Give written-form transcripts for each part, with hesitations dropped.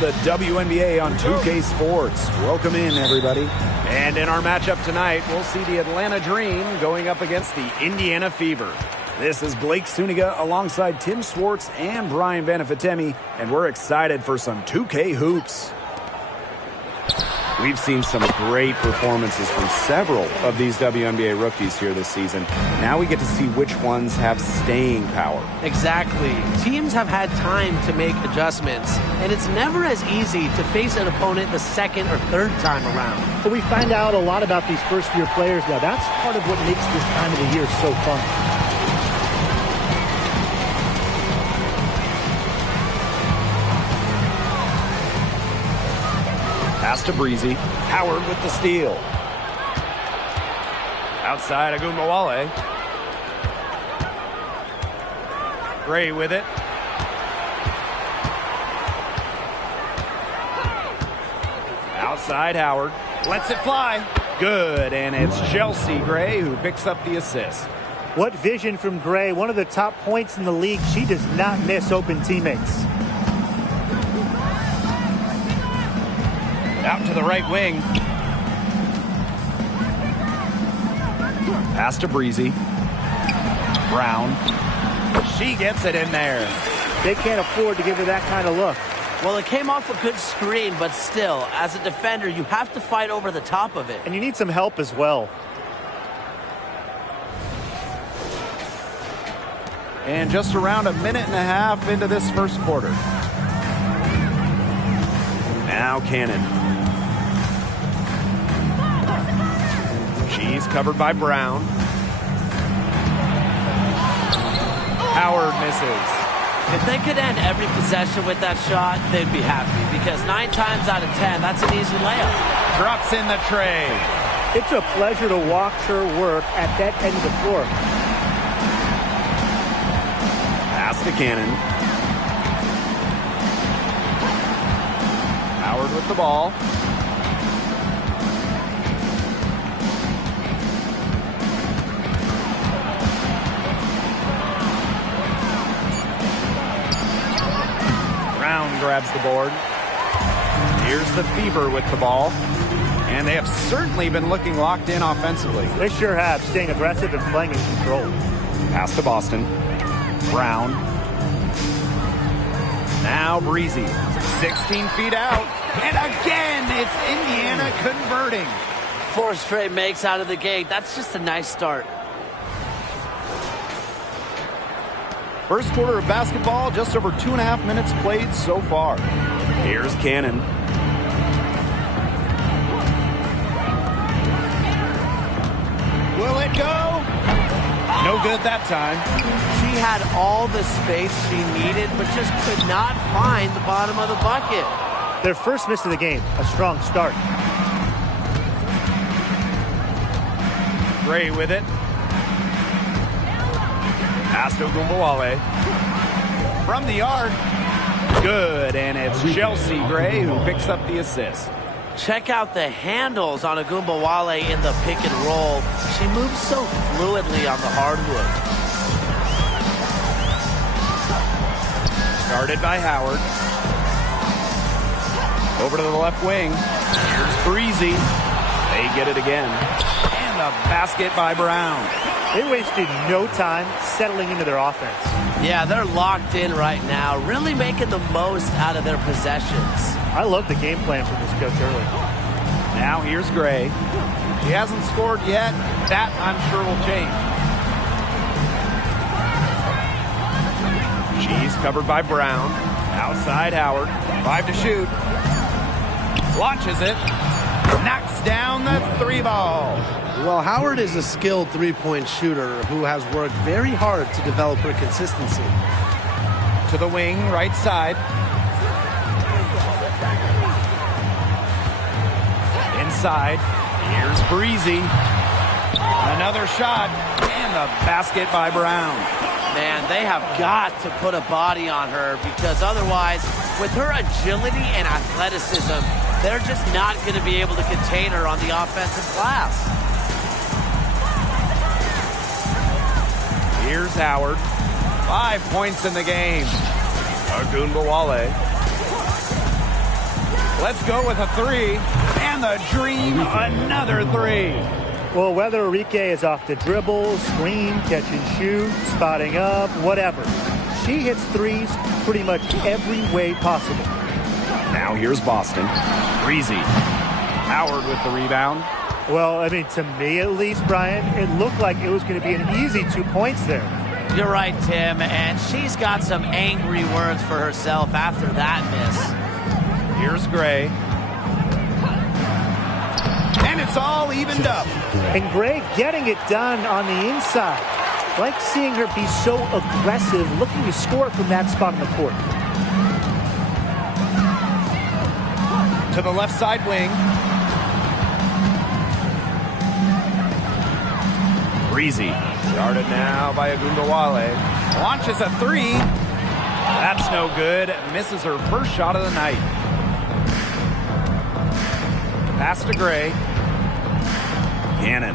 the WNBA on 2K Sports. Welcome in, everybody. And in our matchup tonight, we'll see the Atlanta Dream going up against the Indiana Fever. This is Blake Suniga alongside Tim Swartz and Brian Benefitemi, and we're excited for some 2K hoops. We've seen some great performances from several of these WNBA rookies here this season. Now we get to see which ones have staying power. Exactly. Teams have had time to make adjustments, and it's never as easy to face an opponent the second or third time around. But we find out a lot about these first-year players now. That's part of what makes this time of the year so fun. Pass to Breezy. Howard with the steal. Outside Agumbawale. Gray with it. Outside Howard. Lets it fly. Good, and it's Chelsea Gray who picks up the assist. What vision from Gray. One of the top points in the league. She does not miss open teammates. Out to the right wing. Pass to Breezy. Brown. She gets it in there. They can't afford to give her that kind of look. Well, it came off a good screen, but still, as a defender, you have to fight over the top of it. And you need some help as well. And just around a minute and a half into this first quarter. Now Cannon. She's covered by Brown. Howard misses. If they could end every possession with that shot, they'd be happy, because 9 times out of 10, that's an easy layup. Drops in the tray. It's a pleasure to watch her work at that end of the floor. Pass to Cannon. Howard with the ball. Brown grabs the board. Here's the Fever with the ball. And they have certainly been looking locked in offensively. They sure have, staying aggressive and playing in control. Pass to Boston. Brown. Now Breezy. 16 feet out. And again, it's Indiana converting. 4 straight makes out of the gate. That's just a nice start. First quarter of basketball, just over 2.5 minutes played so far. Here's Cannon. Will it go? No good that time. She had all the space she needed, but just could not find the bottom of the bucket. Their first miss of the game, a strong start. Gray with it. Pass to Agumbawale. From the arc. Good, and it's Chelsea Gray who picks up the assist. Check out the handles on Agumbawale in the pick and roll. She moves so fluidly on the hardwood. Guarded by Howard. Over to the left wing. Here's Breezy. They get it again. And the basket by Brown. They wasted no time settling into their offense. Yeah, they're locked in right now, really making the most out of their possessions. I love the game plan from this coach early. Now here's Gray. He hasn't scored yet. That, I'm sure, will change. She's covered by Brown. Outside Howard. 5 to shoot. Launches it. Knocks down the 3 ball. Well, Howard is a skilled three-point shooter who has worked very hard to develop her consistency. To the wing, right side. Inside. Here's Breezy. Another shot. And the basket by Brown. Man, they have got to put a body on her, because otherwise, with her agility and athleticism, they're just not going to be able to contain her on the offensive glass. Here's Howard. 5 points in the game. Agumbawale. Let's go with a three. And the Dream, another three. Well, whether Enrique is off the dribble, screen, catch and shoot, spotting up, whatever, she hits threes pretty much every way possible. Now here's Boston. Breezy. Howard with the rebound. Well, I mean, to me at least, Brian, it looked like it was going to be an easy 2 points there. You're right, Tim, and she's got some angry words for herself after that miss. Here's Gray. And it's all evened up. And Gray getting it done on the inside. Like seeing her be so aggressive, looking to score from that spot on the court. To the left side wing. Breezy. Guarded now by Agumbawale. Launches a three. That's no good. Misses her first shot of the night. Pass to Gray. Cannon.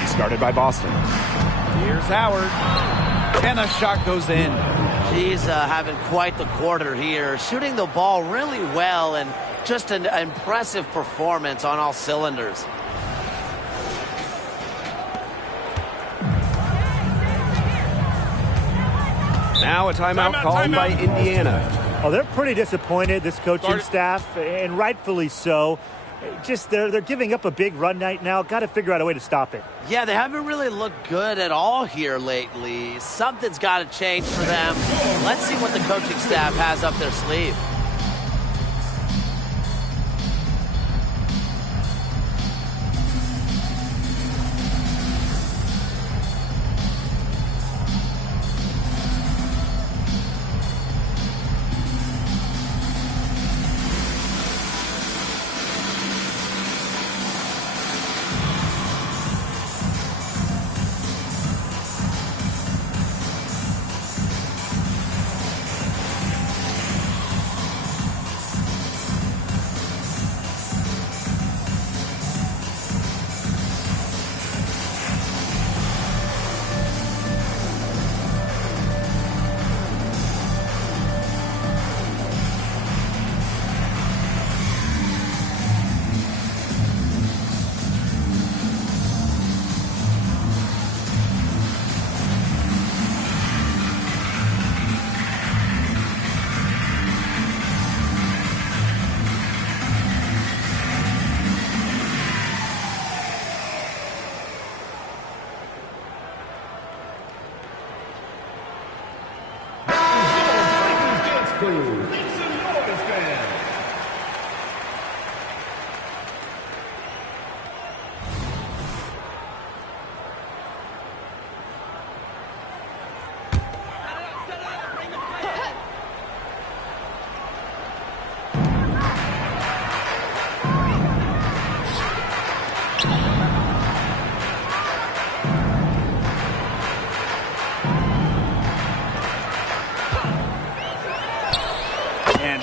She's guarded by Boston. Here's Howard. And the shot goes in. She's having quite the quarter here. Shooting the ball really well and just an impressive performance on all cylinders. Now a timeout called by Indiana. Oh, they're pretty disappointed, this coaching staff, and rightfully so. Just they're giving up a big run right now. Got to figure out a way to stop it. Yeah, they haven't really looked good at all here lately. Something's got to change for them. Let's see what the coaching staff has up their sleeve.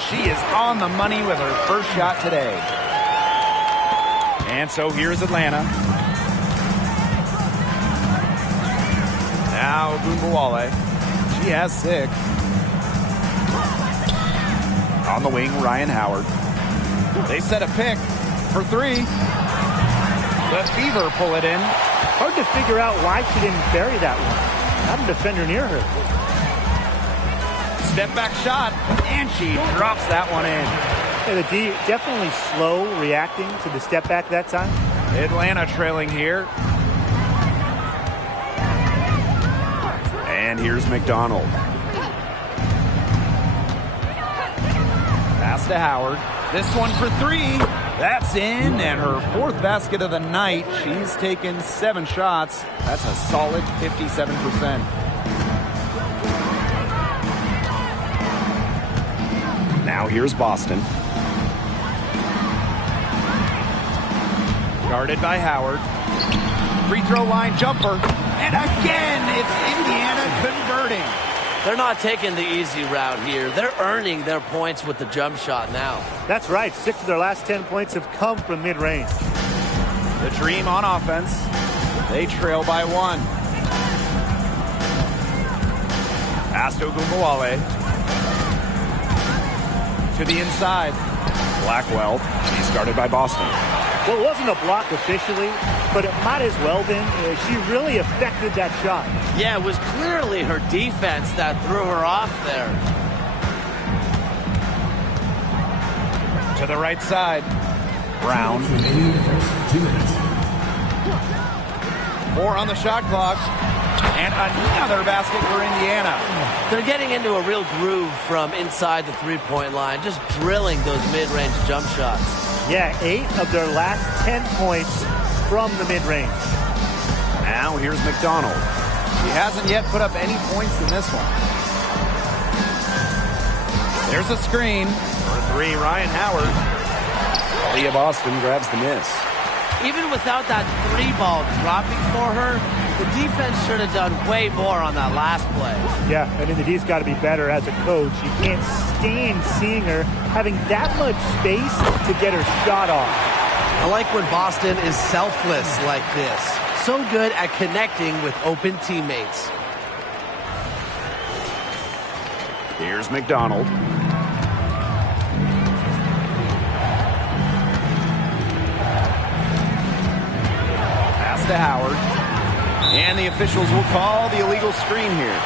She is on the money with her first shot today. And so here's Atlanta. Now Agumbawale. She has 6. On the wing, Ryan Howard. They set a pick for 3. The Fever pull it in. Hard to figure out why she didn't bury that one. Not a defender near her. Step back shot, and she drops that one in. Yeah, the D definitely slow reacting to the step back that time. Atlanta trailing here. And here's McDonald. Pass to Howard. This one for 3. That's in, and her 4th basket of the night. She's taken 7 shots. That's a solid 57%. Now here's Boston. Guarded by Howard. Free throw line jumper. And again, it's Indiana converting. They're not taking the easy route here. They're earning their points with the jump shot now. That's right. 6 of their last 10 points have come from mid-range. The Dream on offense. They trail by 1. Pass to Agumbawale. To the inside. Blackwell. He's guarded by Boston. Well, it wasn't a block officially, but it might as well been. She really affected that shot. Yeah, it was clearly her defense that threw her off there. To the right side. Brown. 4 on the shot clock. And another basket for Indiana. They're getting into a real groove from inside the three-point line, just drilling those mid-range jump shots. Yeah, 8 of their last 10 points from the mid-range. Now here's McDonald. He hasn't yet put up any points in this one. There's a screen for 3, Ryan Howard. Leah Boston grabs the miss. Even without that 3-ball dropping for her, the defense should have done way more on that last play. Yeah, I mean, the D's got to be better as a coach. You can't stand seeing her having that much space to get her shot off. I like when Boston is selfless like this. So good at connecting with open teammates. Here's McDonald. Pass to Howard. And the officials will call the illegal screen here.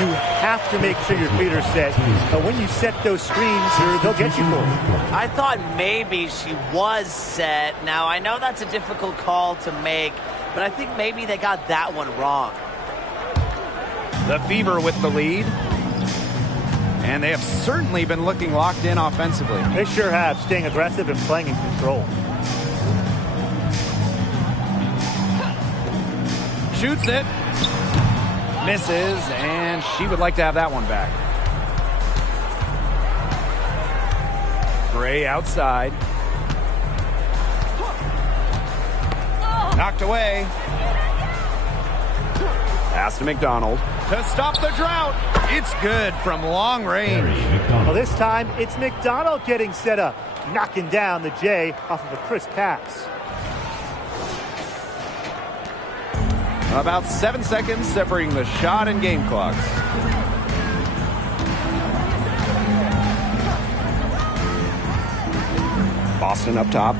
You have to make sure your feet are set. But when you set those screens, they'll get you for it. I thought maybe she was set. Now, I know that's a difficult call to make, but I think maybe they got that one wrong. The Fever with the lead. And they have certainly been looking locked in offensively. They sure have, staying aggressive and playing in control. Shoots it. Misses, and she would like to have that one back. Gray outside. Knocked away. Pass to McDonald. To stop the drought. It's good from long range. Well, this time, it's McDonald getting set up. Knocking down the J off of a crisp pass. About 7 seconds separating the shot and game clocks. Boston up top.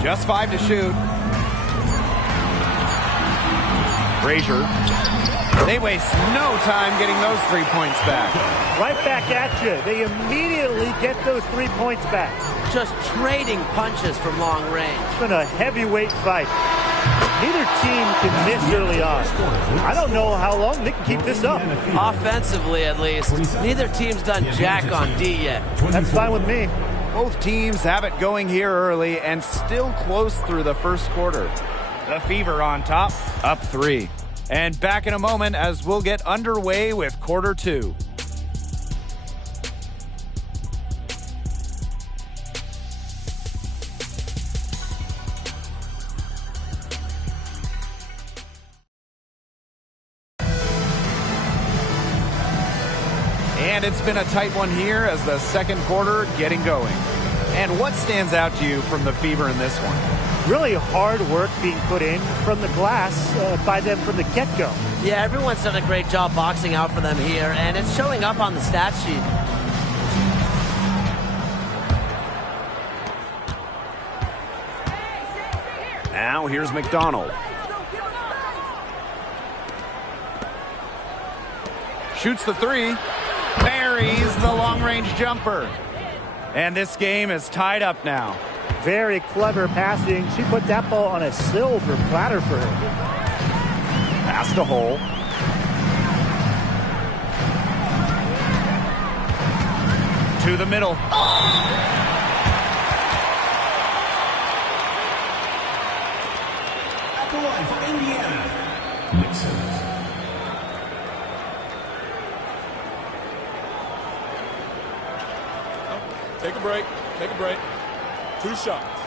Just 5 to shoot. Frazier. They waste no time getting those 3 points back. Right back at you. They immediately get those 3 points back. Just trading punches from long range. It's been a heavyweight fight. Neither team can miss early on. I don't know how long they can keep this up. Offensively, at least. Neither team's done jack on D yet. That's fine with me. Both teams have it going here early and still close through the first quarter. The Fever on top, up 3. And back in a moment as we'll get underway with quarter 2. And it's been a tight one here as the second quarter getting going. And what stands out to you from the Fever in this one? Really hard work being put in from the glass by them from the get-go. Yeah, everyone's done a great job boxing out for them here, and it's showing up on the stat sheet. Now here's McDonald. Shoots the 3. Buries the long-range jumper. And this game is tied up now. Very clever passing. She put that ball on a silver platter for her. Pass to Hole. To the middle. At the line for Indiana, Nixon. Take a break. Take a break. 2 shots.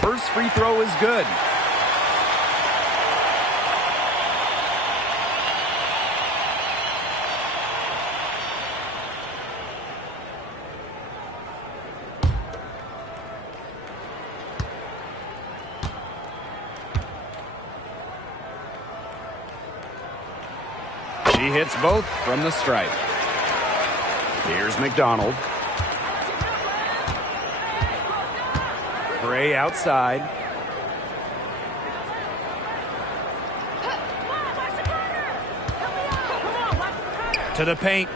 First free throw is good. She hits both from the stripe. Here's McDonald. Gray outside. To the paint.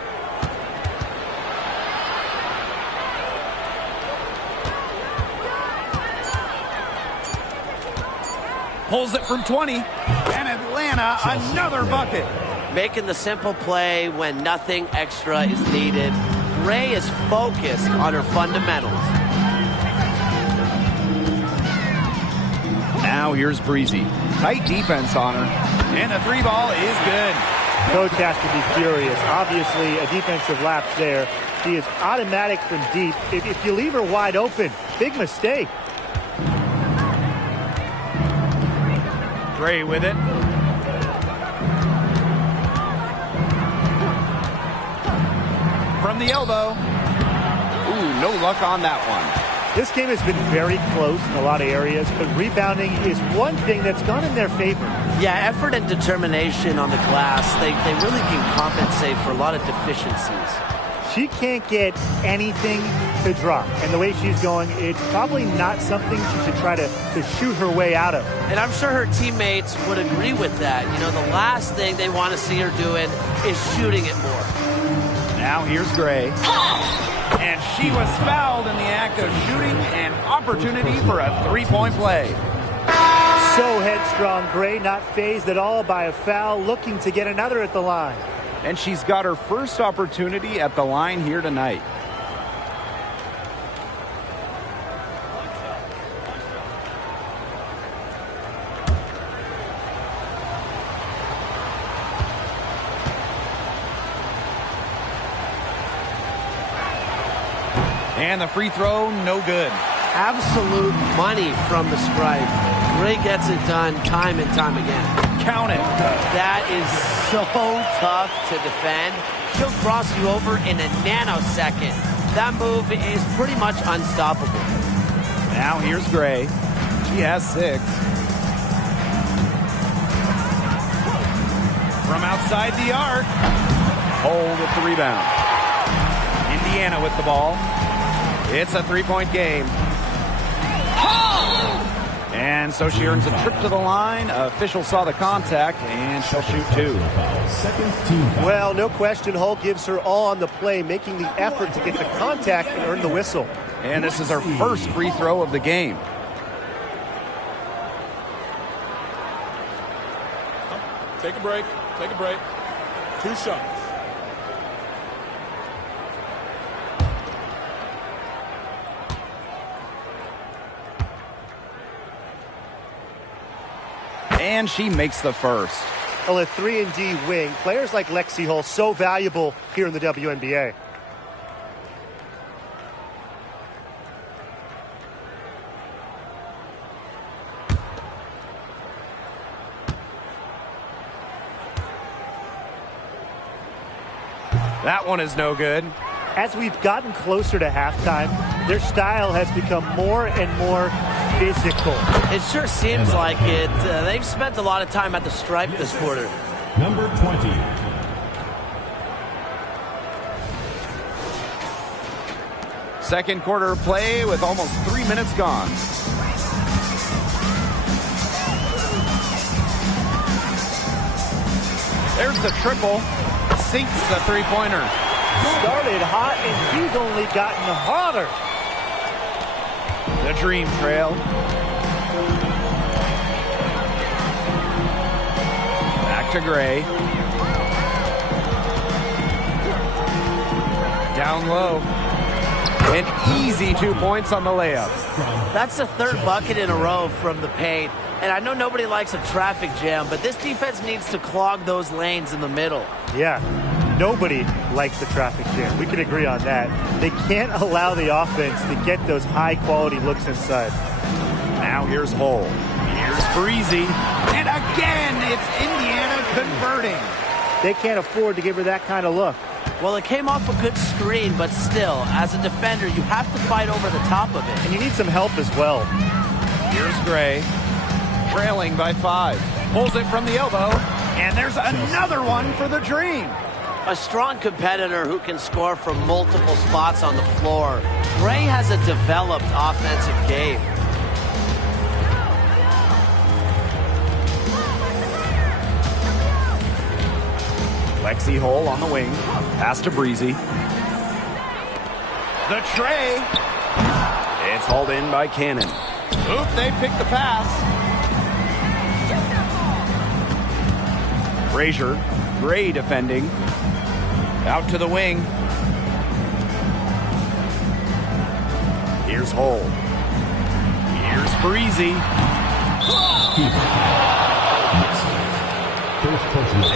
Pulls it from 20. And Atlanta, another bucket. Making the simple play when nothing extra is needed. Gray is focused on her fundamentals. Now here's Breezy. Tight defense on her. And the three ball is good. Coach has to be furious. Obviously, a defensive lapse there. She is automatic from deep. If you leave her wide open, big mistake. Gray with it. From the elbow. Ooh, no luck on that one. This game has been very close in a lot of areas, but rebounding is one thing that's gone in their favor. Yeah, effort and determination on the glass, they really can compensate for a lot of deficiencies. She can't get anything to drop, and the way she's going, it's probably not something she should try to shoot her way out of. And I'm sure her teammates would agree with that. You know, the last thing they want to see her doing is shooting it more. Now here's Gray. And she was fouled in the act of shooting, an opportunity for a three-point play. So headstrong, Gray, not fazed at all by a foul, looking to get another at the line. And she's got her first opportunity at the line here tonight. And the free throw, no good. Absolute money from the stripe. Gray gets it done time and time again. Count it. That is so tough to defend. She'll cross you over in a nanosecond. That move is pretty much unstoppable. Now here's Gray. She has 6. From outside the arc. Hole with the rebound. Indiana with the ball. It's a three-point game. And so she earns a trip to the line. Official saw the contact, and she'll shoot 2. Well, no question, Hull gives her all on the play, making the effort to get the contact and earn the whistle. And this is her first free throw of the game. Take a break. Take a break. 2 shots. And she makes the first. Well, a 3-and-D wing. Players like Lexi Hull so valuable here in the WNBA. That one is no good. As we've gotten closer to halftime, their style has become more and more physical. It sure seems like it. They've spent a lot of time at the stripe this quarter. Number 20. Second quarter play with almost 3 minutes gone. There's the triple. Sinks the three-pointer. Started hot, and she's only gotten hotter. The dream trail. Back to Gray. Down low. An easy 2 points on the layup. That's the third bucket in a row from the paint. And I know nobody likes a traffic jam, but this defense needs to clog those lanes in the middle. Yeah, nobody likes the traffic jam. We can agree on that. They can't allow the offense to get those high-quality looks inside. Now here's Hull. Here's Breezy. And again, it's Indiana converting. They can't afford to give her that kind of look. Well, it came off a good screen, but still, as a defender, you have to fight over the top of it. And you need some help as well. Here's Gray. Trailing by 5. Pulls it from the elbow. And there's another one for the Dream. A strong competitor who can score from multiple spots on the floor. Gray has a developed offensive game. Lexi Hole on the wing. Pass to Breezy. The tray. It's hauled in by Cannon. Oop, they picked the pass. Frazier. Gray defending. Out to the wing. Here's Hole. Here's Breezy.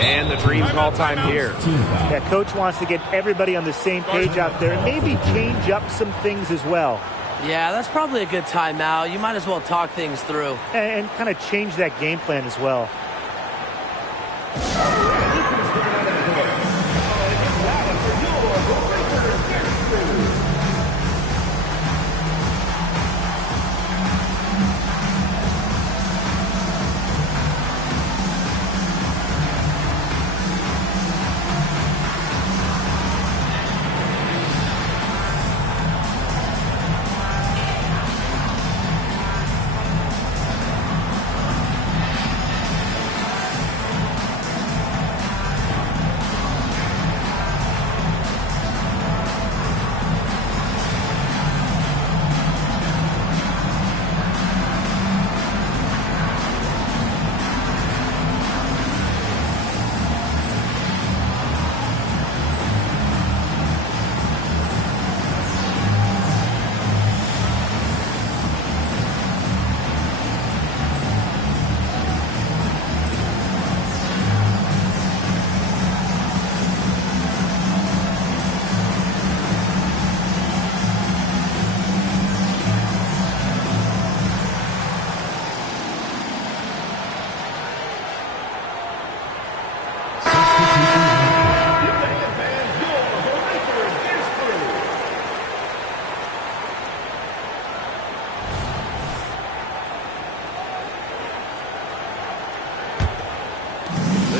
And the Dream call time here. Yeah, coach wants to get everybody on the same page out there and maybe change up some things as well. Yeah, that's probably a good timeout. You might as well talk things through. And kind of change that game plan as well.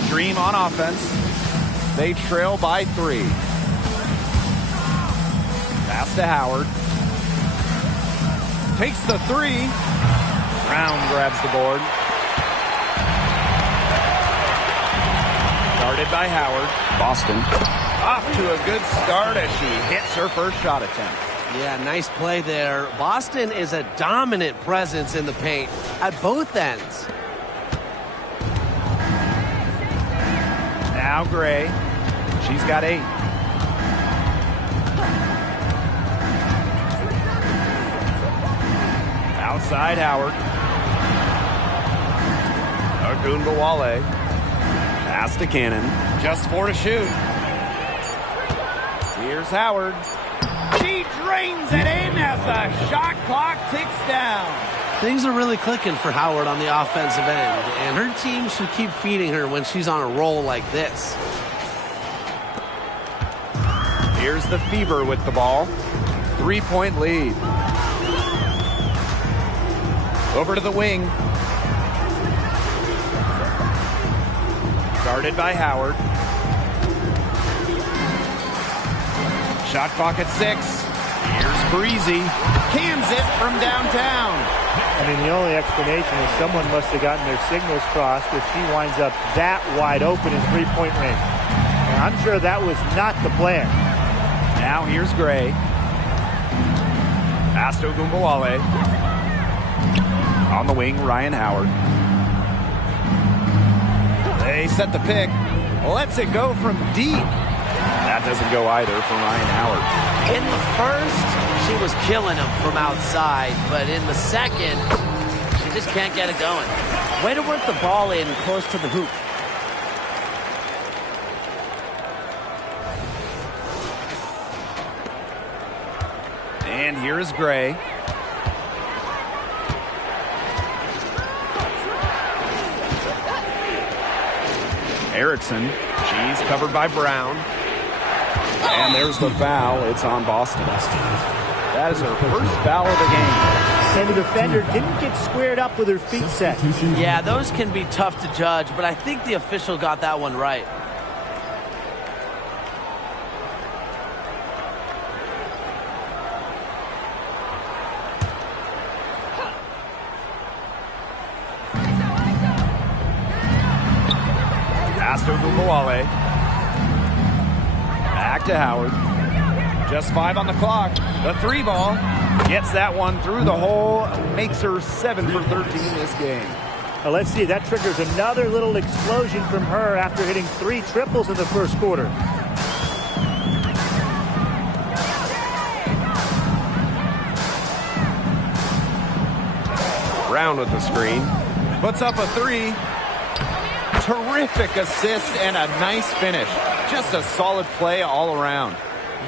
Dream on offense. They trail by 3. Pass to Howard. Takes the 3. Brown grabs the board. Guarded by Howard. Boston off to a good start as she hits her first shot attempt. Yeah, nice play there. Boston is a dominant presence in the paint at both ends. Now Gray. She's got 8. Outside Howard. Ogunbowale. Pass to Cannon. Just 4 to shoot. Here's Howard. She drains it in as the shot clock ticks down. Things are really clicking for Howard on the offensive end, and her team should keep feeding her when she's on a roll like this. Here's the Fever with the ball. 3-point lead. Over to the wing. Guarded by Howard. Shot clock at 6. Here's Breezy. Cans it from downtown. I mean, the only explanation is someone must have gotten their signals crossed if she winds up that wide open in three-point range. And I'm sure that was not the plan. Now here's Gray. Pass to Ogunbowale. On the wing, Ryan Howard. They set the pick. Lets it go from deep. That doesn't go either for Ryan Howard. In the first, she was killing him from outside, but in the second, she just can't get it going. Way to work the ball in close to the hoop. And here is Gray. Erickson, she's covered by Brown. And there's the foul. It's on Boston. That is her first foul of the game. And the defender didn't get squared up with her feet set. Yeah, those can be tough to judge, but I think the official got that one right. Pass to Gugawale. Back to Howard. Just 5 on the clock. The 3 ball. Gets that one through the hole. Makes her 7 for 13 this game. Well, let's see. That triggers another little explosion from her after hitting 3 triples in the first quarter. Brown with the screen. Puts up a 3. Terrific assist and a nice finish. Just a solid play all around.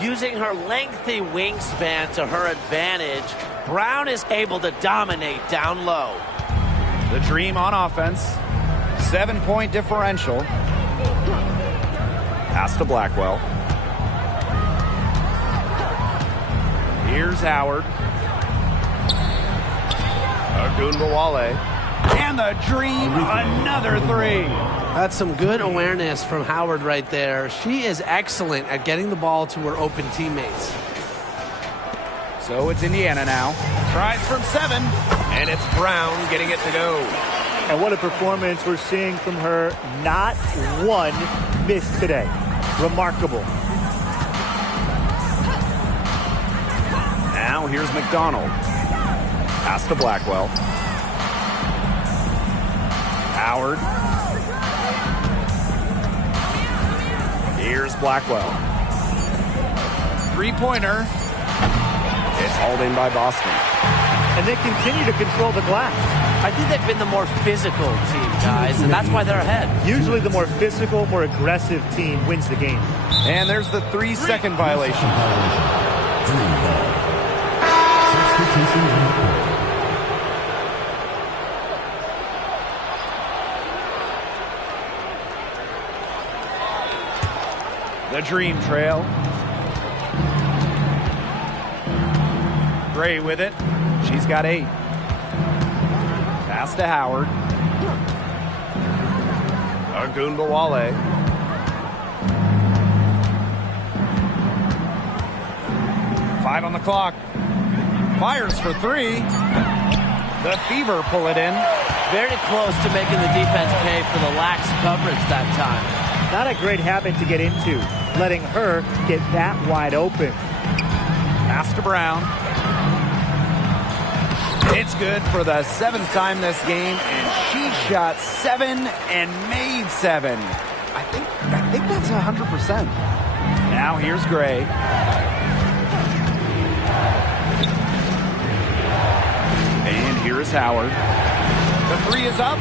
Using her lengthy wingspan to her advantage, Brown is able to dominate down low. The Dream on offense. 7-point differential. Pass to Blackwell. Here's Howard. Agunbowale. And the Dream, another 3. That's some good awareness from Howard right there. She is excellent at getting the ball to her open teammates. So it's Indiana now. Tries from 7, and it's Brown getting it to go. And what a performance we're seeing from her. Not one miss today. Remarkable. Now here's McDonald. Pass to Blackwell. Howard. Here's Blackwell. 3-pointer. It's hauled in by Boston. And they continue to control the glass. I think they've been the more physical team, guys, and that's why they're ahead. Usually the more physical, more aggressive team wins the game. And there's the 3-second violation. The Dream trail. Gray with it. She's got 8. Pass to Howard. Agunbowale. Five on the clock. Fires for 3. The Fever pull it in. Very close to making the defense pay for the lax coverage that time. Not a great habit to get into, letting her get that wide open. Pass to Brown. It's good for the 7th time this game, and she shot 7 and made 7. I think that's 100%. Now here's Gray. And here is Howard. The 3 is up,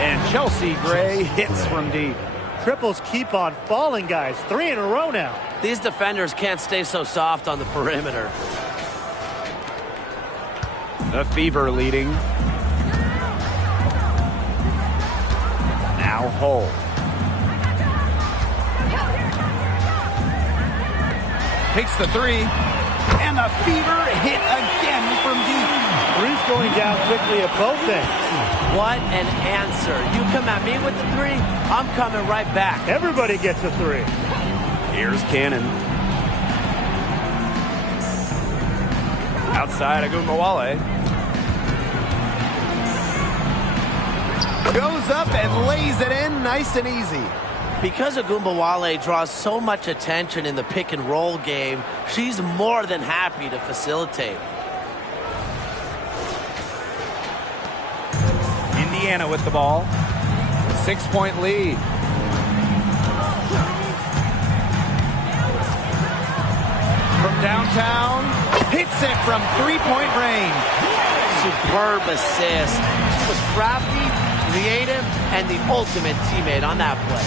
and Chelsea Gray hits from deep. Triples keep on falling, guys. 3 in a row now. These defenders can't stay so soft on the perimeter. The Fever leading. Now Hull. Takes the 3. And the Fever hit again from deep. 3's going down quickly at both ends. What an answer. You come at me with the 3, I'm coming right back. Everybody gets a 3. Here's Cannon. Outside Agunbowale. Goes up and lays it in nice and easy. Because Agunbowale draws so much attention in the pick and roll game, she's more than happy to facilitate. Indiana with the ball. 6-point lead. From downtown, hits it from 3-point range. Superb assist. She was crafty, creative, and the ultimate teammate on that play.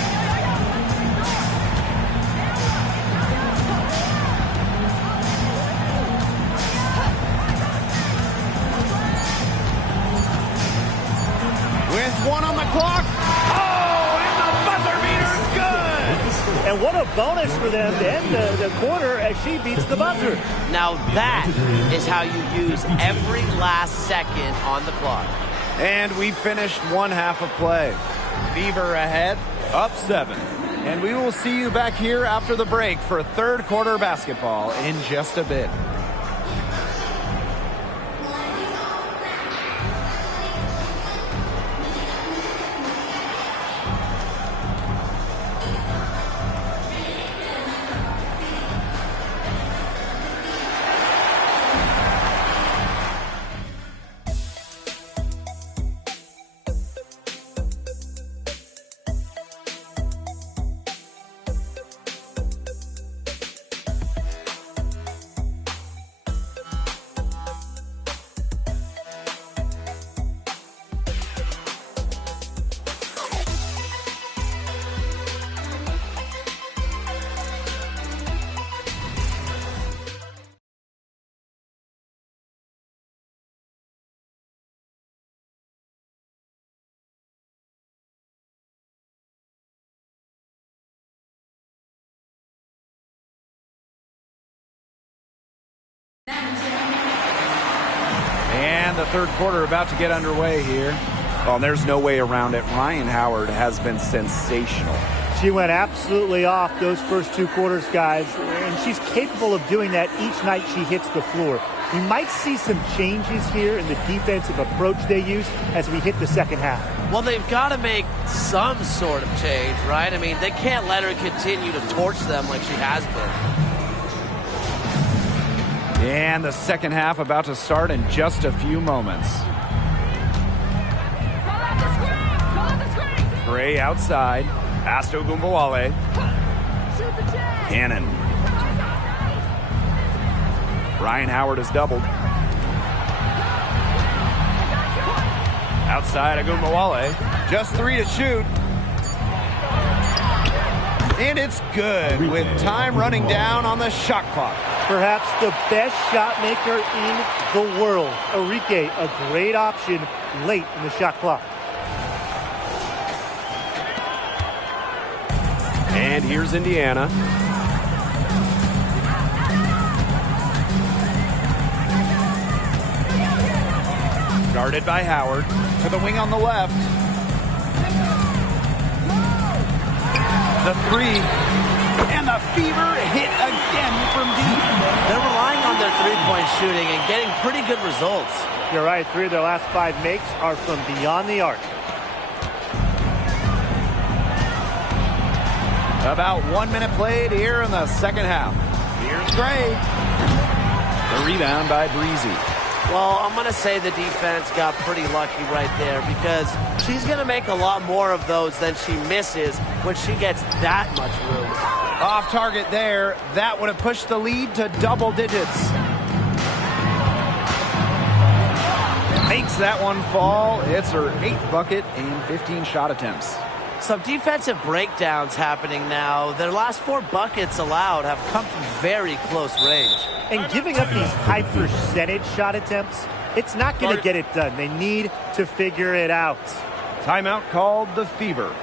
With 1 on the clock. Oh, and the buzzer beater's good. And what a bonus for them to end the quarter as she beats the buzzer. Now that is how you use every last second on the clock. And we finished one half of play. Fever ahead, up 7. And we will see you back here after the break for third quarter basketball in just a bit. And the third quarter about to get underway here. Well, there's no way around it. Ryan Howard has been sensational. She went absolutely off those first 2 quarters, guys, and she's capable of doing that each night she hits the floor. We might see some changes here in the defensive approach they use as we hit the second half. Well, they've got to make some sort of change, right? I mean, they can't let her continue to torch them like she has been. And the second half about to start in just a few moments. Gray outside. Pass to Gumbawale. Cannon. Ryan Howard is doubled. Outside Agumbawale. Just 3 to shoot. And it's good with time running down on the shot clock. Perhaps the best shot maker in the world. Enrique, a great option late in the shot clock. And here's Indiana. Guarded by Howard. To the wing on the left. The 3. And the Fever hit again from deep. They're relying on their three-point shooting and getting pretty good results. You're right. 3 of their last 5 makes are from beyond the arc. About 1 minute played here in the second half. Here's Gray. The rebound by Breezy. Well, I'm going to say the defense got pretty lucky right there because she's going to make a lot more of those than she misses when she gets that much room. Off target there. That would have pushed the lead to double digits. Makes that one fall. It's her 8th bucket in 15 shot attempts. Some defensive breakdowns happening now. Their last 4 buckets allowed have come from very close range. And giving up these high percentage shot attempts, it's not going to get it done. They need to figure it out. Timeout called the Fever.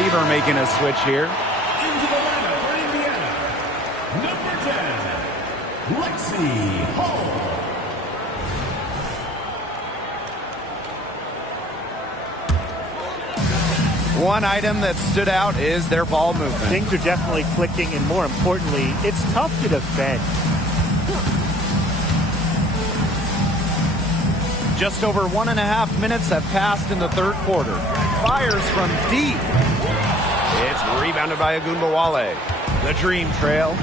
Fever making a switch here. Into the lineup for Indiana, number 10, Lexi Hall. One item that stood out is their ball movement. Things are definitely clicking, and more importantly, it's tough to defend. Just over 1.5 minutes have passed in the third quarter. Fires from deep. It's rebounded by Agunbowale. The Dream trail.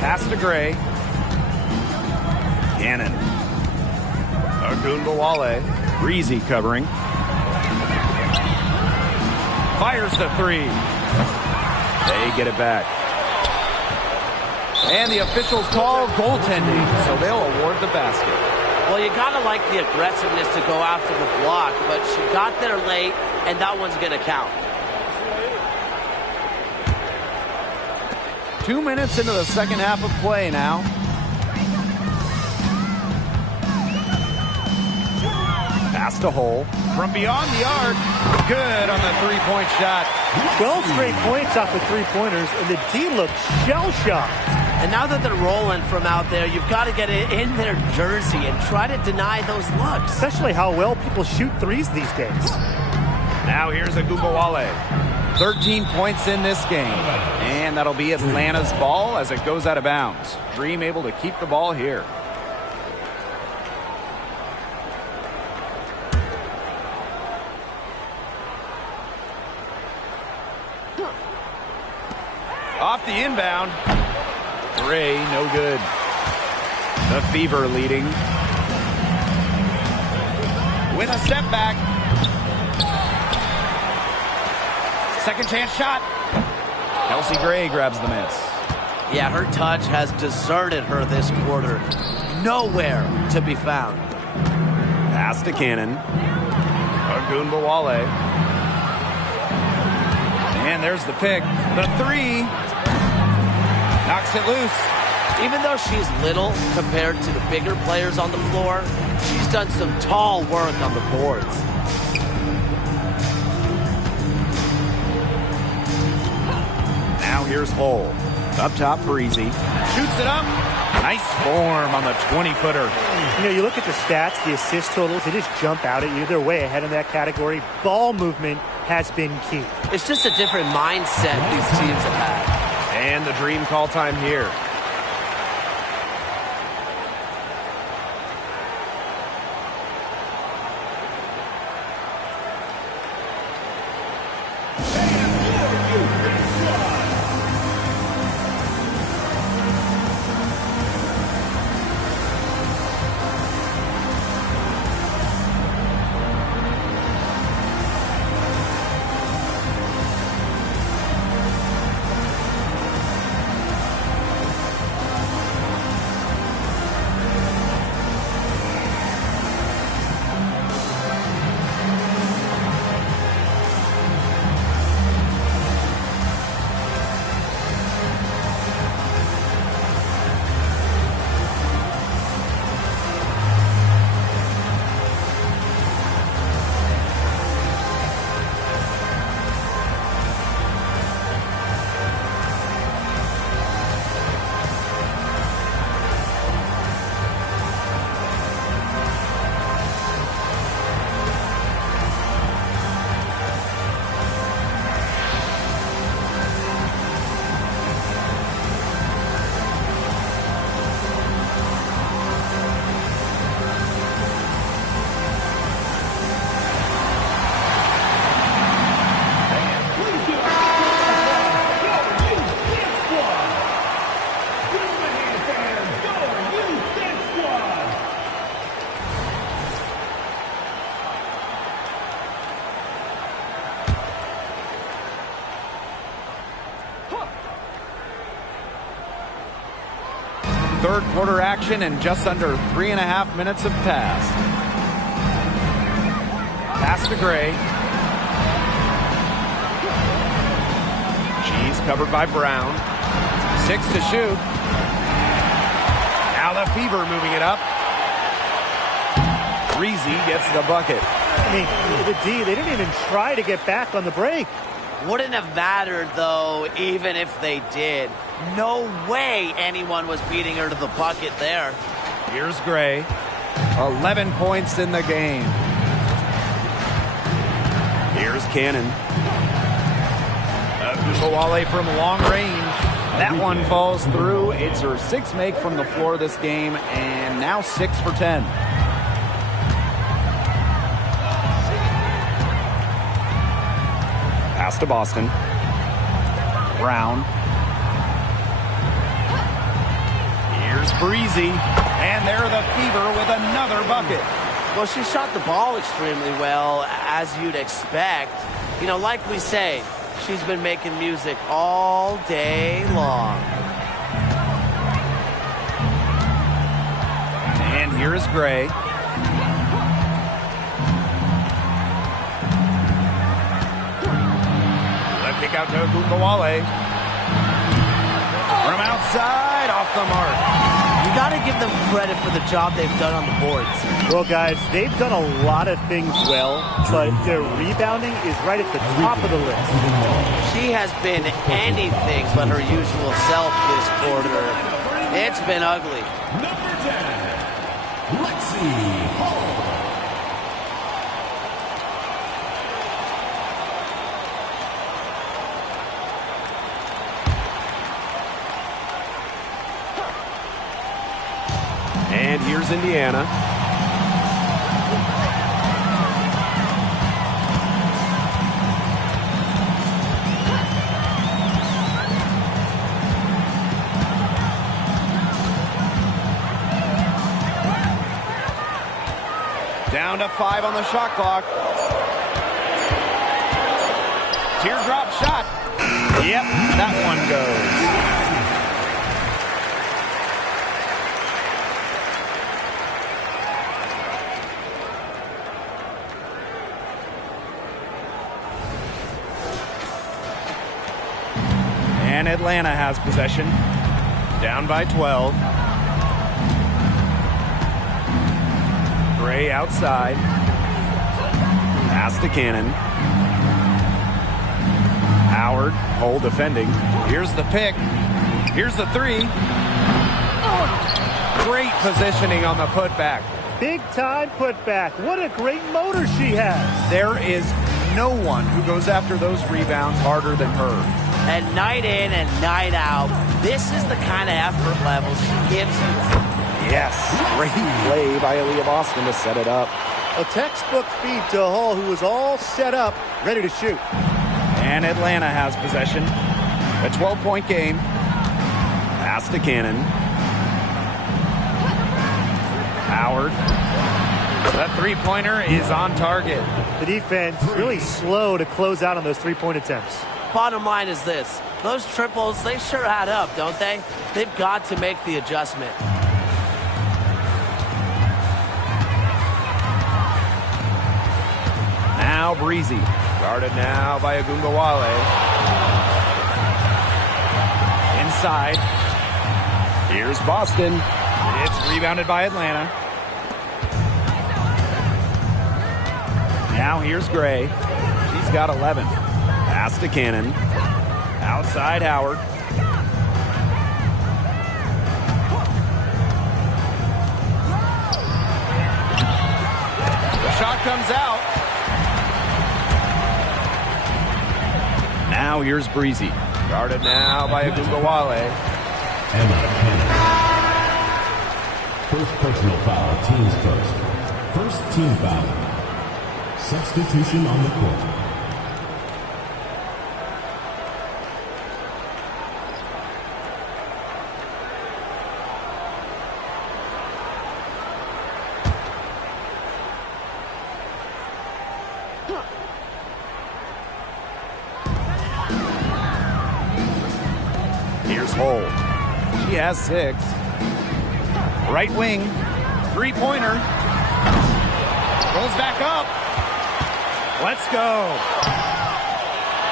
Pass to Gray. Gannon. Agunbowale. Breezy covering. Fires the three. They get it back. And the officials call goaltending, so they'll award the basket. Well, you got to like the aggressiveness to go after the block, but she got there late, and that one's going to count. 2 minutes into the second half of play now. Pass to Hole. From beyond the arc. Good on the three-point shot. 12 straight points off the three-pointers, and the D looks shell-shocked. And now that they're rolling from out there, you've got to get it in their jersey and try to deny those looks. Especially how well people shoot threes these days. Now here's Agunbowale. 13 points in this game. And that'll be Atlanta's ball as it goes out of bounds. Dream able to keep the ball here. Off the inbound. Gray, no good. The Fever leading. With a step back. Second chance shot. Kelsey Gray grabs the miss. Yeah, her touch has deserted her this quarter. Nowhere to be found. Pass to Cannon. Agunbowale. And there's the pick. The three. Knocks it loose. Even though she's little compared to the bigger players on the floor, she's done some tall work on the boards. Now here's Hole. Up top, Breezy. Shoots it up. Nice form on the 20-footer. You know, you look at the stats, the assist totals, they just jump out at you. They're way ahead in that category. Ball movement has been key. It's just a different mindset these teams have had. And the Dream call time here. Third quarter action and just under 3.5 minutes have passed. Pass to Gray. She's covered by Brown. 6 to shoot. Now the Fever moving it up. Breezy gets the bucket. I mean, the D, they didn't even try to get back on the break. Wouldn't have mattered, though, even if they did. No way anyone was beating her to the bucket there. Here's Gray. 11 points in the game. Here's Cannon. Mikayla from long range. That one falls through. It's her 6th make from the floor this game, and now 6 for 10. Pass to Boston. Brown. Here's Breezy. And they're the Fever with another bucket. Well, she shot the ball extremely well, as you'd expect. You know, like we say, she's been making music all day long. And here's Gray. Left kick out to Mikayla. From outside, off the mark. You got to give them credit for the job they've done on the boards. Well, guys, they've done a lot of things well, but their rebounding is right at the top of the list. She has been anything but her usual self this quarter. It's been ugly. Number 10, Lexi Hall. And here's Indiana. Down to 5 on the shot clock. Teardrop shot. Yep, that one goes. And Atlanta has possession. Down by 12. Gray outside. Pass to Cannon. Howard, Hole defending. Here's the pick. Here's the 3. Great positioning on the putback. Big time putback. What a great motor she has. There is no one who goes after those rebounds harder than her. And night in and night out, this is the kind of effort level she gives you. Yes, great play by Aaliyah Boston to set it up. A textbook feed to Hall, who was all set up, ready to shoot. And Atlanta has possession. A 12-point game. Pass to Cannon. Howard. That three-pointer is on target. The defense really slow to close out on those three-point attempts. Bottom line is this. Those triples, they sure add up, don't they? They've got to make the adjustment. Now Breezy. Guarded now by Agungawale. Inside. Here's Boston. It's rebounded by Atlanta. Now here's Gray. She's got 11. Pass to Cannon. Outside Howard. The shot comes out. Now here's Breezy. Guarded now by Agungawale. Emma Cannon. First personal foul, teams first. First team foul. Substitution on the court. Here's Hole. She has 6. Right wing. Three-pointer. Goes back up. Let's go.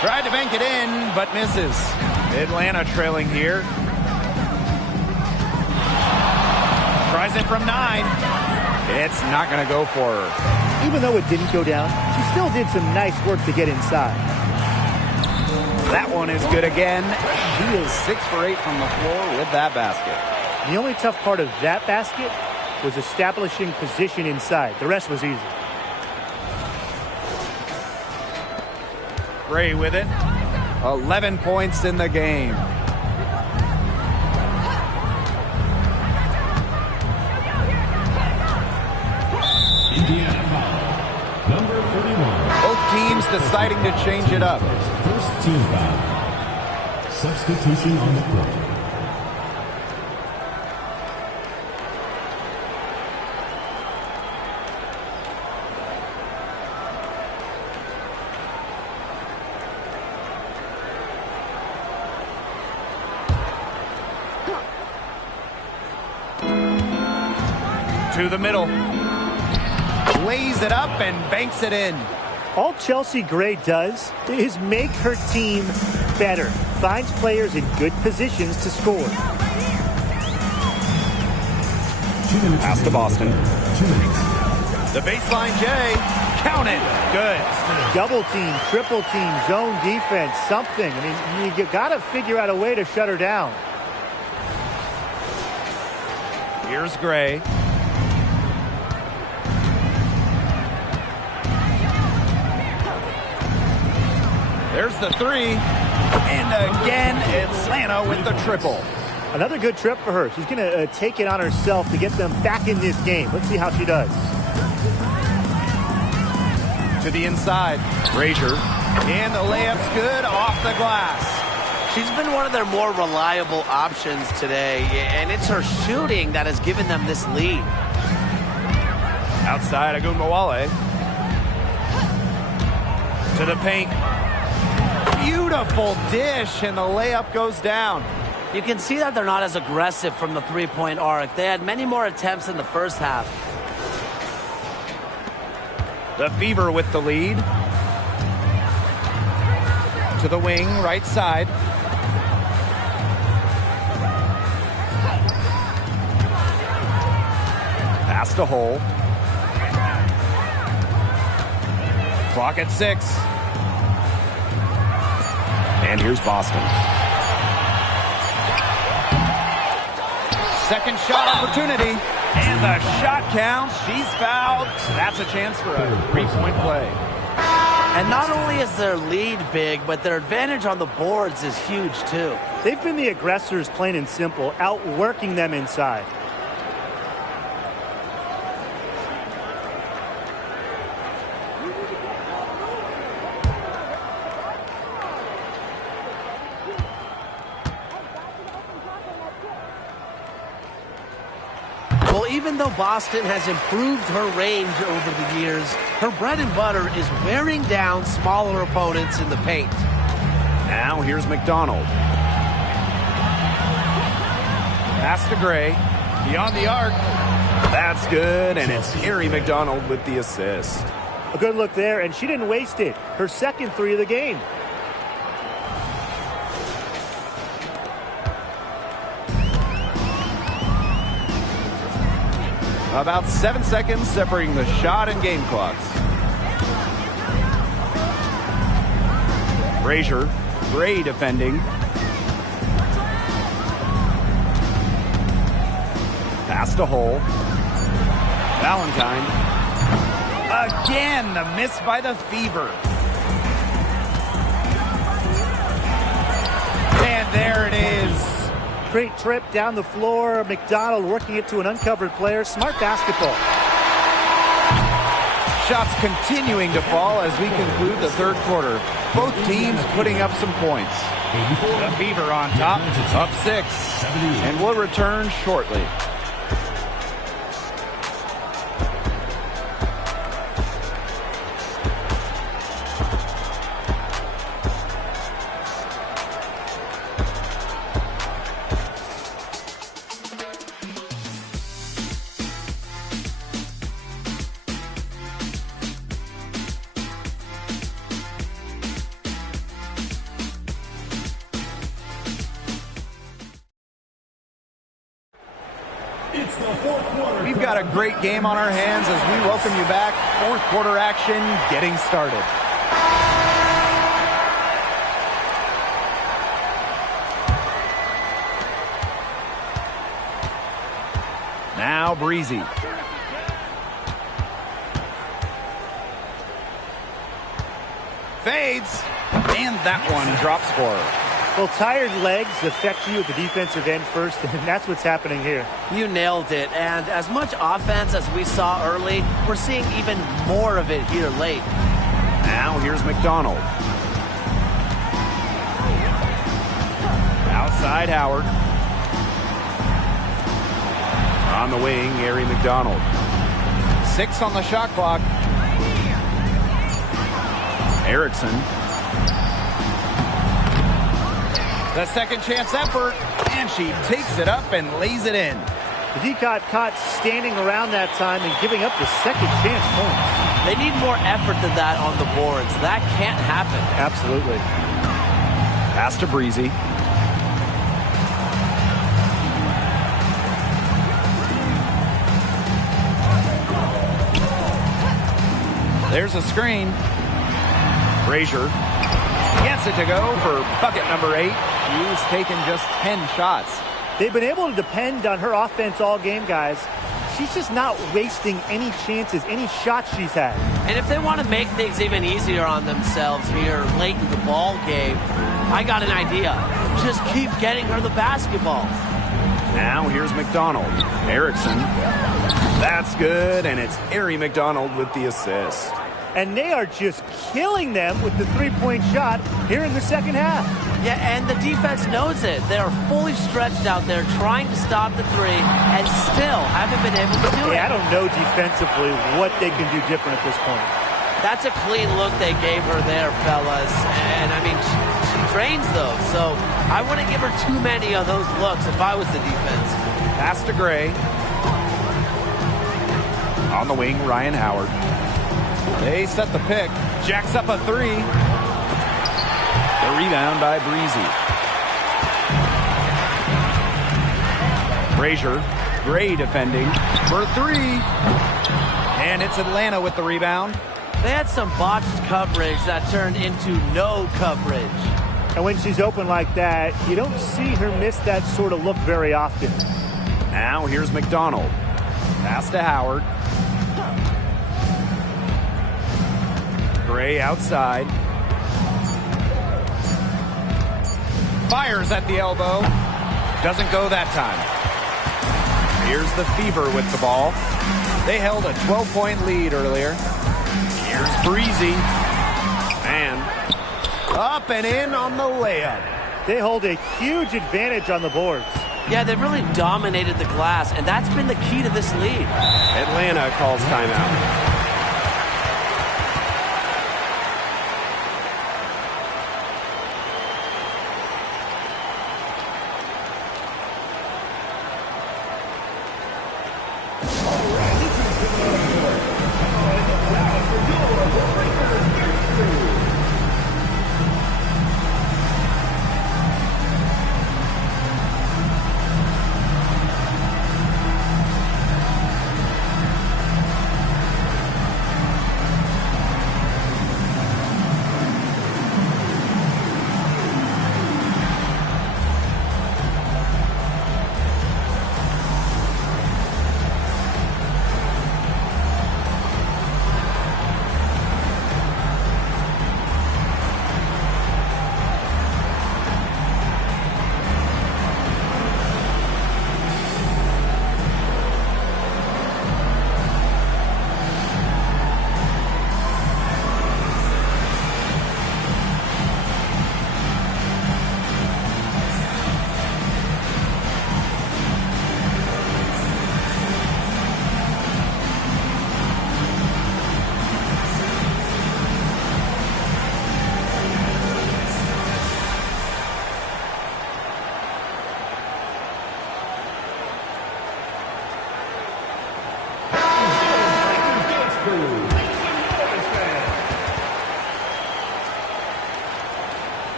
Tried to bank it in, but misses. Atlanta trailing here. Tries it from 9. It's not going to go for her. Even though it didn't go down, she still did some nice work to get inside. That one is good again. She is 6 for 8 from the floor with that basket. The only tough part of that basket was establishing position inside. The rest was easy. Gray with it. 11 points in the game. Indiana foul. Number 31. Both teams deciding to change it up. First team foul. Substitution on the court. To the middle. Lays it up and banks it in. All Chelsea Gray does is make her team better. Finds players in good positions to score. Pass to Boston. 2 minutes. The baseline J. Count it. Good. Double team, triple team, zone defense, something. I mean, you got to figure out a way to shut her down. Here's Gray. There's the three. And again, Atlanta with the triple. Another good trip for her. She's going to take it on herself to get them back in this game. Let's see how she does. To the inside. Frazier. And the layup's good off the glass. She's been one of their more reliable options today, and it's her shooting that has given them this lead. Outside, Agunmawale. To the paint. Beautiful dish, and the layup goes down. You can see that they're not as aggressive from the three-point arc. They had many more attempts in the first half. The Fever with the lead. To the wing, right side. Pass to Hole. Clock at 6. And here's Boston. Second shot opportunity. And the shot counts. She's fouled. That's a chance for a three-point play. And not only is their lead big, but their advantage on the boards is huge too. They've been the aggressors, plain and simple, outworking them inside. Even though Boston has improved her range over the years, her bread and butter is wearing down smaller opponents in the paint. Now here's McDonald. Pass to Gray. Beyond the arc. That's good, and it's Harry McDonald with the assist. A good look there, and she didn't waste it. Her second three of the game. About 7 seconds separating the shot and game clocks. Frazier, Gray defending. Pass to Hole. Valentine. Again, the miss by the Fever. And there it is. Great trip down the floor. McDonald working it to an uncovered player. Smart basketball. Shots continuing to fall as we conclude the third quarter. Both teams putting up some points. The Fever on top, up 6. And we'll return shortly. It's the fourth quarter. We've got a great game on our hands as we welcome you back. Fourth quarter action getting started. Now Breezy. Fades. And that one drops for her. Well, tired legs affect you at the defensive end first, and that's what's happening here. You nailed it. And as much offense as we saw early, we're seeing even more of it here late. Now here's McDonald. Outside Howard. On the wing, Gary McDonald. 6 on the shot clock. Erickson. The second chance effort, and she takes it up and lays it in. The D got caught standing around that time and giving up the second chance points. They need more effort than that on the boards. That can't happen. Absolutely. Pass to Breezy. There's a screen. Frazier gets it to go for bucket number 8. She's taken just 10 shots. They've been able to depend on her offense all game, guys. She's just not wasting any chances, any shots she's had. And if they want to make things even easier on themselves here late in the ball game, I got an idea. Just keep getting her the basketball. Now here's McDonald. Erickson. That's good, and it's Ari McDonald with the assist. And they are just killing them with the three-point shot here in the second half. Yeah, and the defense knows it. They are fully stretched out there trying to stop the three and still haven't been able to do it. I don't know defensively what they can do different at this point. That's a clean look they gave her there, fellas. And, I mean, she drains those. So I wouldn't give her too many of those looks if I was the defense. Pass to Gray. On the wing, Ryan Howard. They set the pick. Jacks up a 3. The rebound by Breezy. Frazier. Gray defending for 3. And it's Atlanta with the rebound. They had some botched coverage that turned into no coverage. And when she's open like that, you don't see her miss that sort of look very often. Now here's McDonald. Pass to Howard. Gray outside. Fires at the elbow. Doesn't go that time. Here's the Fever with the ball. They held a 12-point lead earlier. Here's Breezy. And up and in on the layup. They hold a huge advantage on the boards. Yeah, they've really dominated the glass, and that's been the key to this lead. Atlanta calls timeout.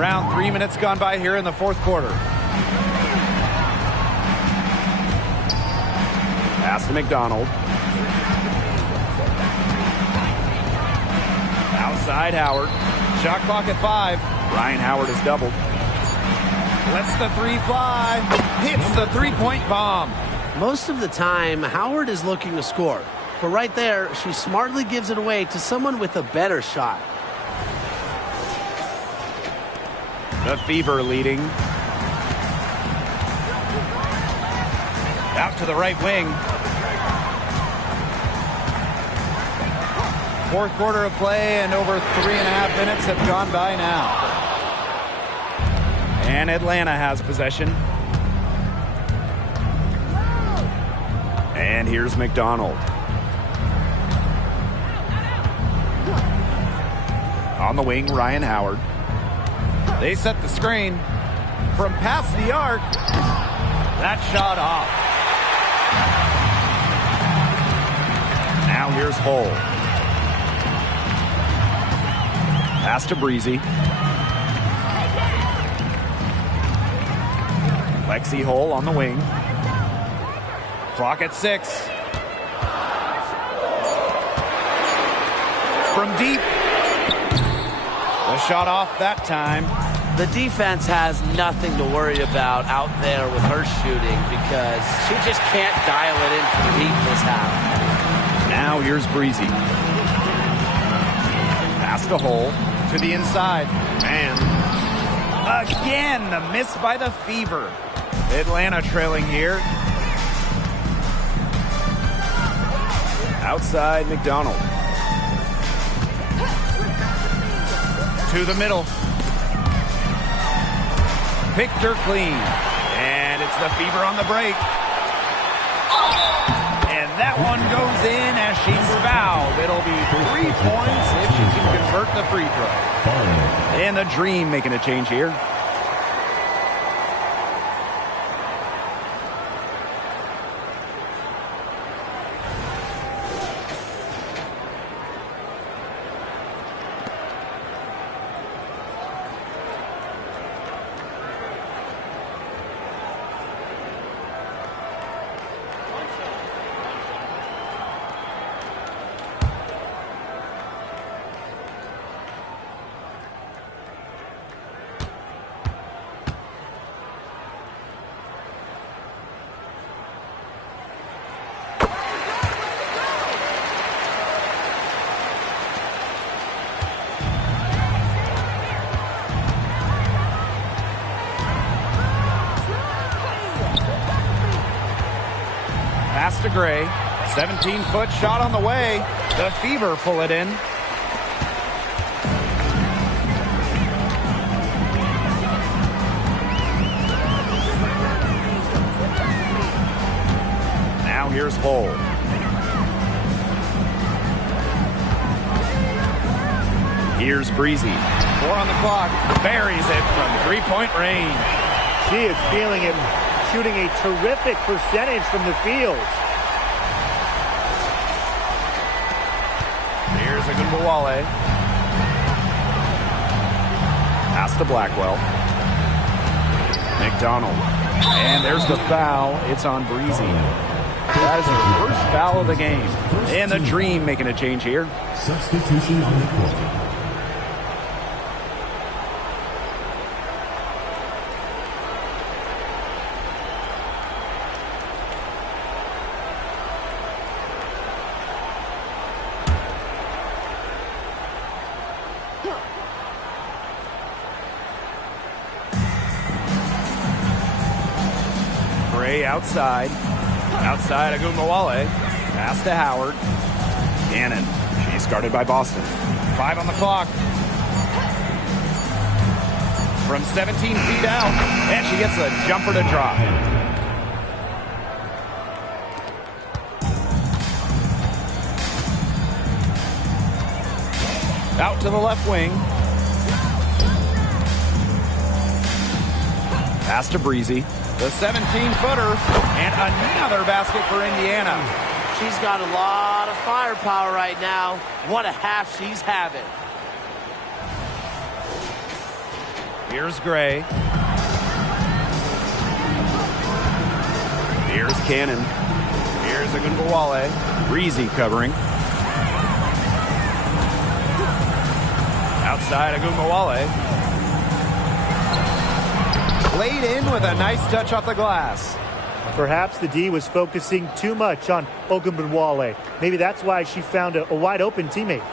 Around 3 minutes gone by here in the fourth quarter. Pass to McDonald. Outside Howard. Shot clock at 5. Ryan Howard is doubled. Lets the three fly. Hits the three-point bomb. Most of the time, Howard is looking to score. But right there, she smartly gives it away to someone with a better shot. The Fever leading. Out to the right wing. Fourth quarter of play, and over 3.5 minutes have gone by now. And Atlanta has possession. And here's McDonald. On the wing, Ryan Howard. They set the screen from past the arc. That shot off. Now here's Hull. Pass to Breezy. Lexi Hull on the wing. Clock at 6. From deep. The shot off that time. The defense has nothing to worry about out there with her shooting because she just can't dial it in from deep this half. Now here's Breezy. Pass to Hull to the inside. And again, the miss by the Fever. Atlanta trailing here. Outside McDonald. To the middle. Picked her clean. And it's the Fever on the break. And that one goes in as she's fouled. It'll be 3 points if she can convert the free throw. And the Dream making a change here. Pass to Gray. 17-foot shot on the way. The Fever pull it in. Now here's Hull. Here's Breezy. 4 on the clock. Buries it from three-point range. She is feeling it. Shooting a terrific percentage from the field. Here's Agunbowale. Pass to Blackwell. McDonald. And there's the foul. It's on Breezy. That is her first foul of the game. And the Dream making a change here. Substitution on the court. Outside. Outside Agunbowale. Pass to Howard. Gannon. She's guarded by Boston. 5 on the clock. From 17 feet out. And she gets a jumper to drop. Out to the left wing. Pass to Breezy. The 17-footer, and another basket for Indiana. She's got a lot of firepower right now. What a half she's having. Here's Gray. Here's Cannon. Here's Agunbowale. Breezy covering. Outside Agunbowale. Played in with a nice touch off the glass. Perhaps the D was focusing too much on Ogunbowale. Maybe that's why she found a wide open teammate.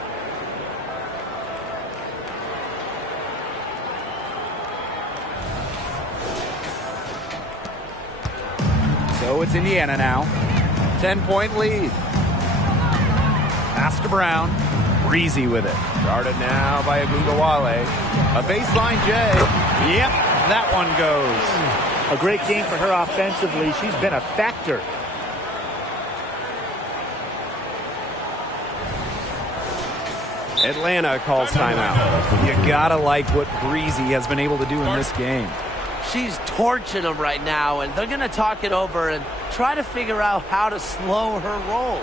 So it's Indiana now. 10-point lead. Pass to Brown. Breezy with it. Guarded now by Agunbowale. A baseline J. Yep, that one goes. A great game for her offensively. She's been a factor. Atlanta calls timeout. You gotta like what Breezy has been able to do in this game. She's torching them right now, and they're going to talk it over and try to figure out how to slow her roll.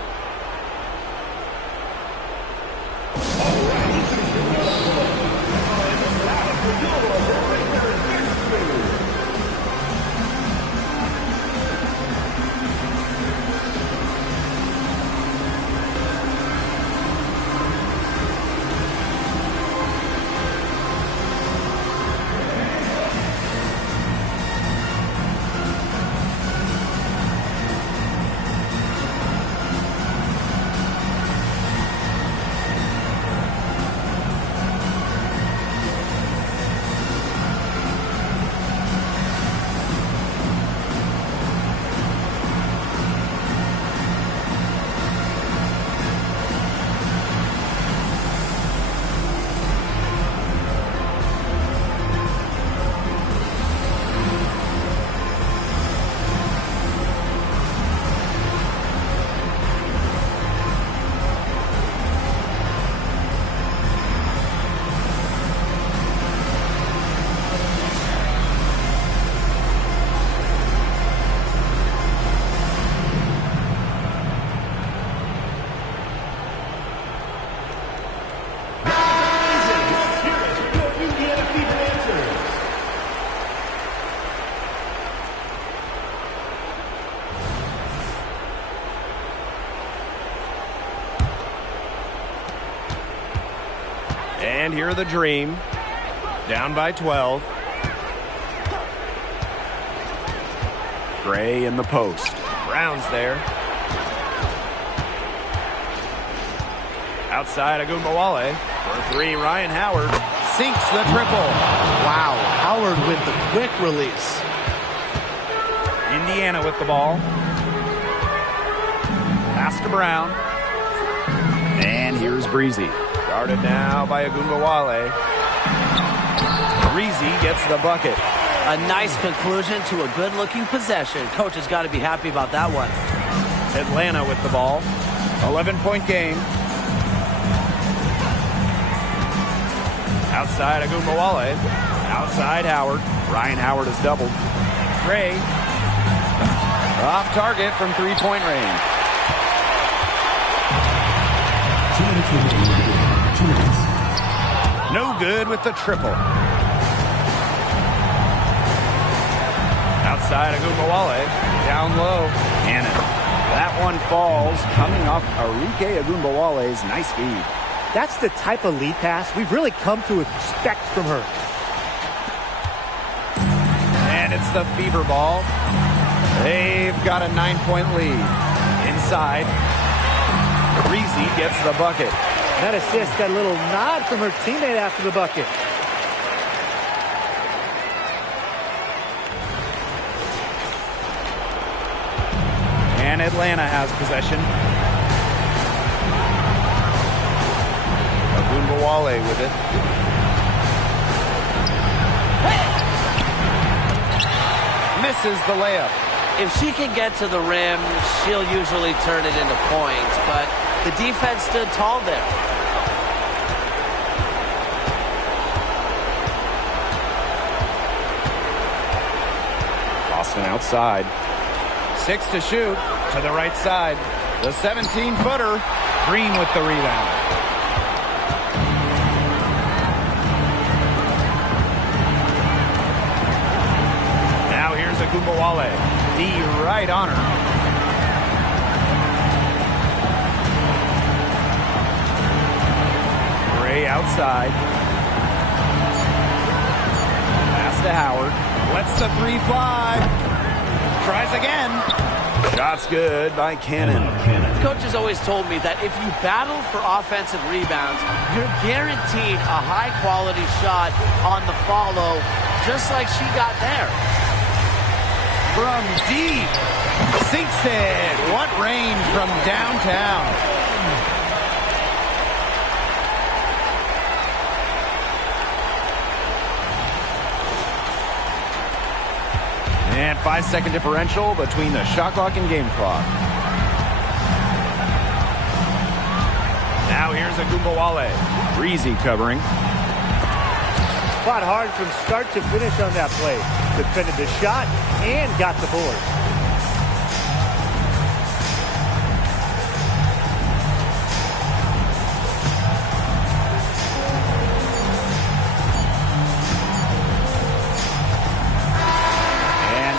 And here are the Dream. Down by 12. Gray in the post. Brown's there. Outside Agunbowale. For three, Ryan Howard sinks the triple. Wow, Howard with the quick release. Indiana with the ball. Pass to Brown. And here's Breezy. Guarded now by Agunbowale. Breezy gets the bucket. A nice conclusion to a good-looking possession. Coach has got to be happy about that one. Atlanta with the ball. 11-point game. Outside Agunbowale. Outside Howard. Ryan Howard is doubled. Gray. Off target from three-point range. No good with the triple. Outside Agunbowale. Down low. Cannon. That one falls coming off Arike Agunbowale's nice feed. That's the type of lead pass we've really come to expect from her. And it's the Fever ball. They've got a 9-point lead. Inside. Breezy gets the bucket. That assist got a little nod from her teammate after the bucket. And Atlanta has possession. Agunbowale with it. Misses the layup. If she can get to the rim, she'll usually turn it into points, but the defense stood tall there. Boston outside. 6 to shoot to the right side. The 17-footer. Green with the rebound. Gumbawale. D right on her. Gray outside. Pass to Howard. Lets the three fly. Tries again. Shot's good by Cannon. Coach has always told me that if you battle for offensive rebounds, you're guaranteed a high-quality shot on the follow, just like she got there. From deep. Sinks it. What range from downtown. And 5-second differential between the shot clock and game clock. Now here's a Gumbawale. Breezy covering. Fought hard from start to finish on that play. Defended the shot and got the board.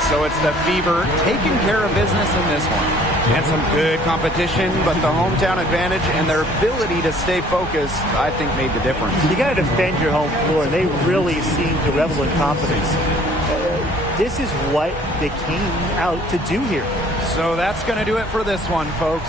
So it's the Fever taking care of business in this one. And some good competition, but the hometown advantage and their ability to stay focused, I think, made the difference. You got to defend your home floor, and they really seem to revel in confidence. This is what they came out to do here. So that's going to do it for this one, folks.